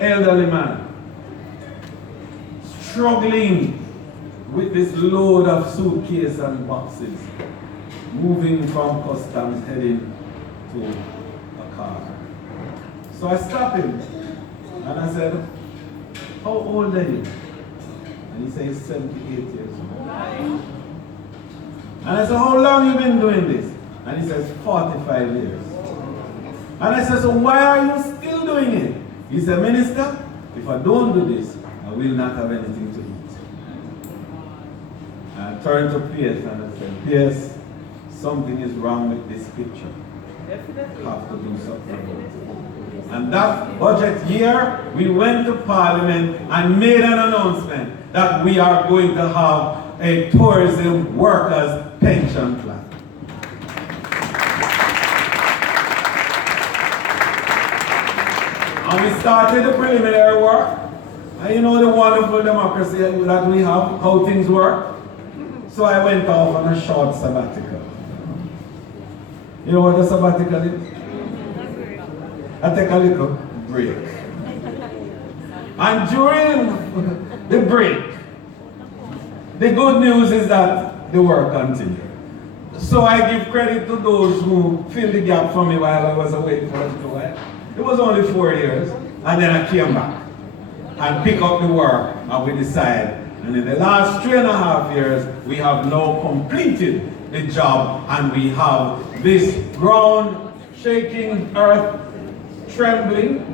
elderly man, struggling with this load of suitcase and boxes, moving from customs heading to a car. So I stopped him and I said, how old are you? And he says 78 years old. And I said, how long have you been doing this? And he says 45 years. And I said, so why are you still doing it? He said, Minister, if I don't do this, I will not have anything to eat. And I turned to Pierce and I said, Pierce, something is wrong with this picture. Definitely. Have to do something about it. And that budget year, we went to Parliament and made an announcement that we are going to have a tourism workers pension plan. And we started the preliminary work. And you know the wonderful democracy that we have, how things work. So I went off on a short sabbatical. You know what a sabbatical is? I take a little break. And during the break, the good news is that the work continued. So I give credit to those who filled the gap for me while I was away for a little while. It was only 4 years, and then I came back and pick up the work, and we decided. And in the last 3.5 years, we have now completed the job, and we have this ground shaking, earth trembling,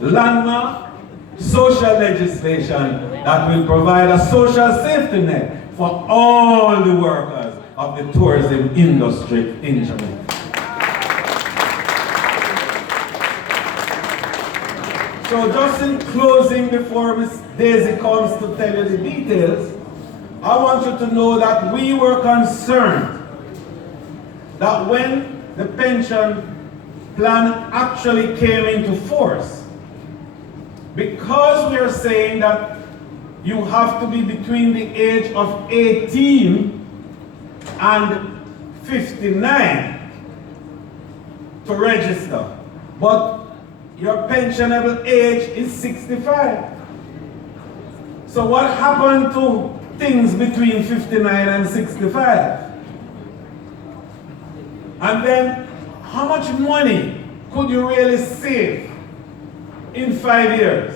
landmark social legislation that will provide a social safety net for all the workers of the tourism industry in Jamaica. So just in closing, before Ms. Daisy comes to tell you the details, I want you to know that we were concerned that when the pension plan actually came into force, because we are saying that you have to be between the age of 18 and 59 to register, but your pensionable age is 65. So what happened to things between 59 and 65? And then how much money could you really save in 5 years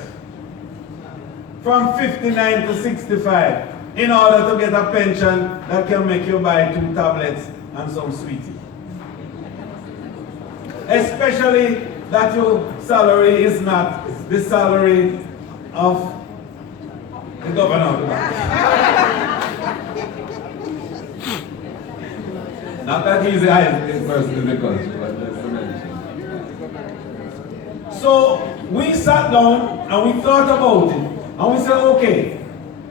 from 59 to 65 in order to get a pension that can make you buy 2 tablets and some sweeties? Especially that your salary is not the salary of the governor of the bank. Not that he's the highest person in the country, but that's the mention. So we sat down and we thought about it, and we said, okay,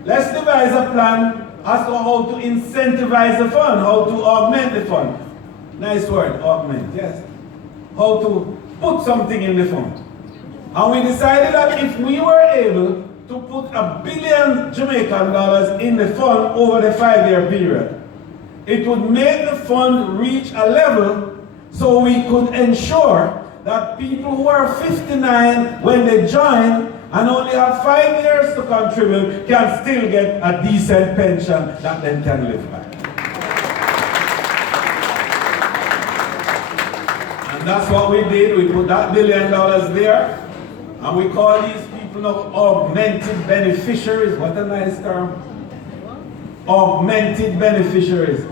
let's devise a plan as to how to incentivize the fund, how to augment the fund. Nice word, augment, yes. How to put something in the fund. And we decided that if we were able to put $1 billion Jamaican in the fund over the 5-year period, it would make the fund reach a level so we could ensure that people who are 59 when they join and only have 5 years to contribute can still get a decent pension that they can live by. And that's what we did. We put that $1 billion there, and we call these people now augmented beneficiaries. What a nice term. Augmented beneficiaries.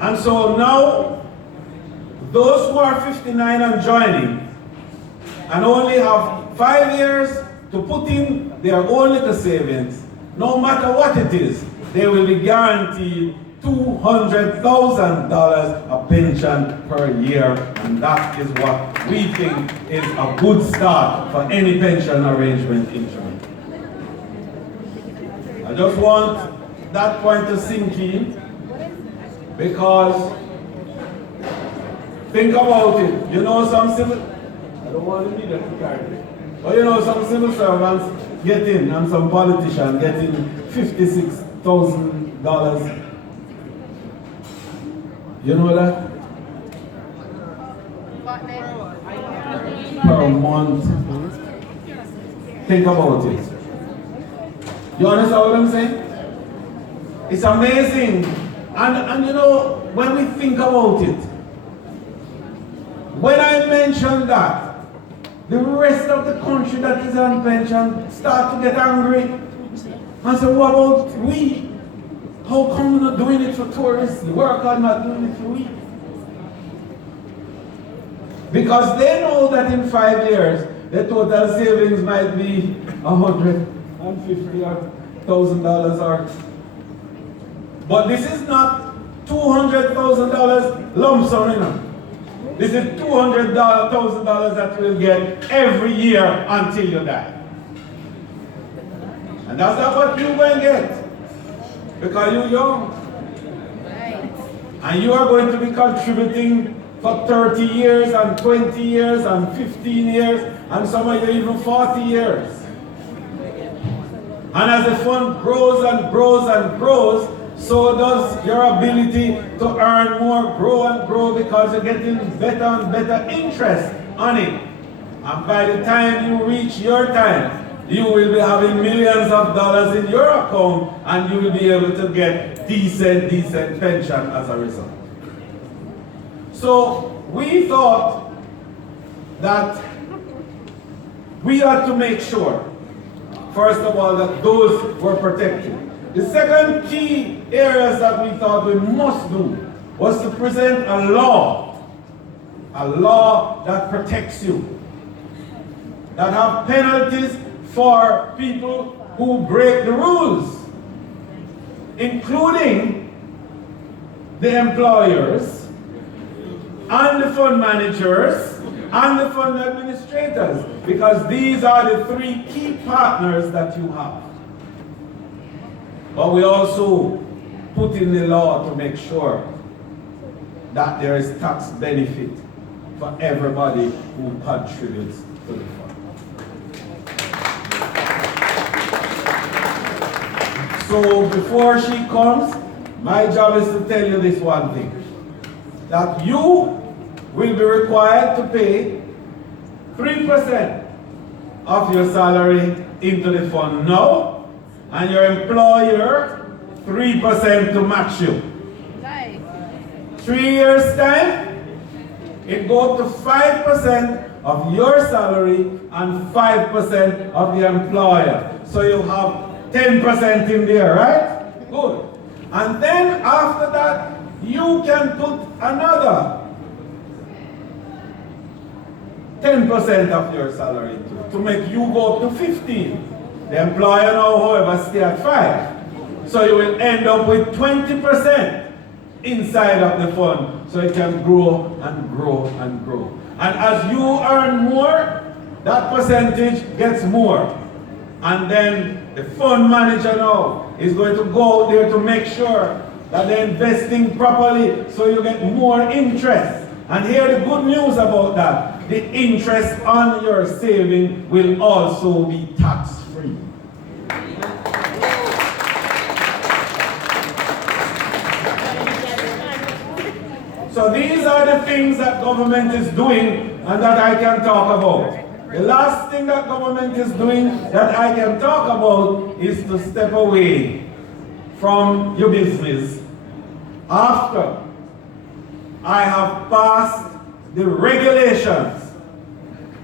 And so now, those who are 59 and joining, and only have 5 years to put in their own little savings, no matter what it is, they will be guaranteed $200,000 a pension per year, and that is what we think is a good start for any pension arrangement in Jamaica. I just want that point to sink in, because think about it. You know, some civil, I don't want to need that to carry it, but you know, some civil servants get in and some politicians get in $56,000. You know that? per month. Think about it. You understand what I'm saying? It's amazing. And you know, when we think about it, when I mention that, the rest of the country that is on pension start to get angry and say, what about we? How come we're not doing it for tourists? The workers not doing it for we? Because they know that in 5 years, the total savings might be $150,000 or. But this is not $200,000 lump sum, you know. This is $200,000 that you will get every year until you die. And that's not what you're going to get. Because you're young. And you are going to be contributing for 30 years and 20 years and 15 years and some of you even 40 years. And as the fund grows and grows and grows, so does your ability to earn more, grow and grow, because you're getting better and better interest on it. And by the time you reach your time, you will be having millions of dollars in your account and you will be able to get decent pension as a result. So we thought that we had to make sure, first of all, that those were protected. The second key areas that we thought we must do was to present a law that protects you, that have penalties for people who break the rules, including the employers and the fund managers and the fund administrators, because these are the three key partners that you have. But we also put in the law to make sure that there is tax benefit for everybody who contributes to the fund. So before she comes, my job is to tell you this one thing, that you will be required to pay 3% of your salary into the fund now, and your employer 3% to match you. 3 years time, it goes to 5% of your salary and 5% of the employer. So you have 10% in there, right? Good. And then after that, you can put another 10% of your salary into it to make you go to 15. The employer now, however, stay at 5. So you will end up with 20% inside of the fund, so it can grow and grow and grow. And as you earn more, that percentage gets more. And then the fund manager now is going to go out there to make sure that they're investing properly, so you get more interest. And here the good news about that, the interest on your saving will also be tax-free. So these are the things that government is doing and that I can talk about. The last thing that government is doing that I can talk about is to step away from your business after I have passed the regulations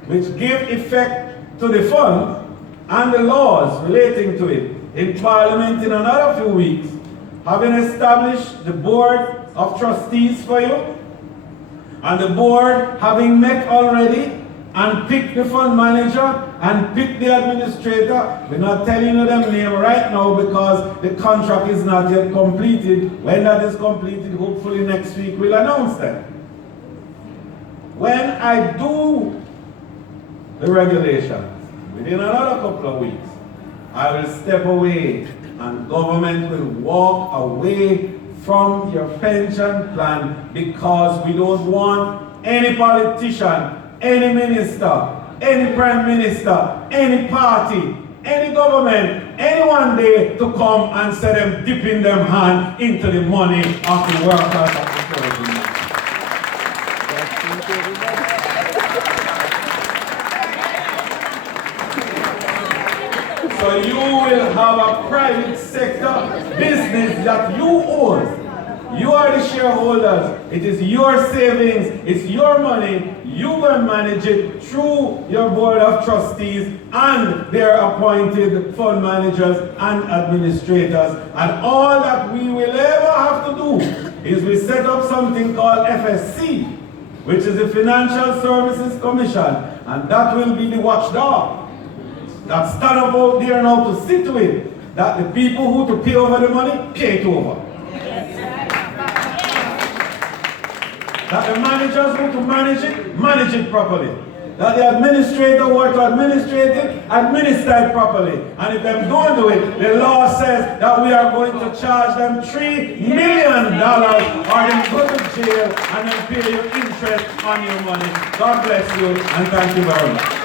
which give effect to the fund and the laws relating to it in Parliament in another few weeks, having established the board of trustees for you, and the board having met already and picked the fund manager and picked the administrator. We're not telling you them name right now because the contract is not yet completed. When that is completed, hopefully next week we'll announce them. When I do the regulations, within another couple of weeks, I will step away and government will walk away from your pension plan, because we don't want any politician, any minister, any prime minister, any party, any government, any one day to come and say them dipping them hand into the money of the workers of the government. will have a private sector business that you own. You are the shareholders. It is your savings. It's your money. You will manage it through your board of trustees and their appointed fund managers and administrators. And all that we will ever have to do is we set up something called FSC, which is the Financial Services Commission. And that will be the watchdog that stand up out there now to see to it that the people who to pay over the money, pay it over. That the managers who to manage it properly. That the administrator who are to administrate it, administer it properly. And if they don't do it, the law says that we are going to charge them $3 million or they go to jail and then pay you interest on your money. God bless you and thank you very much.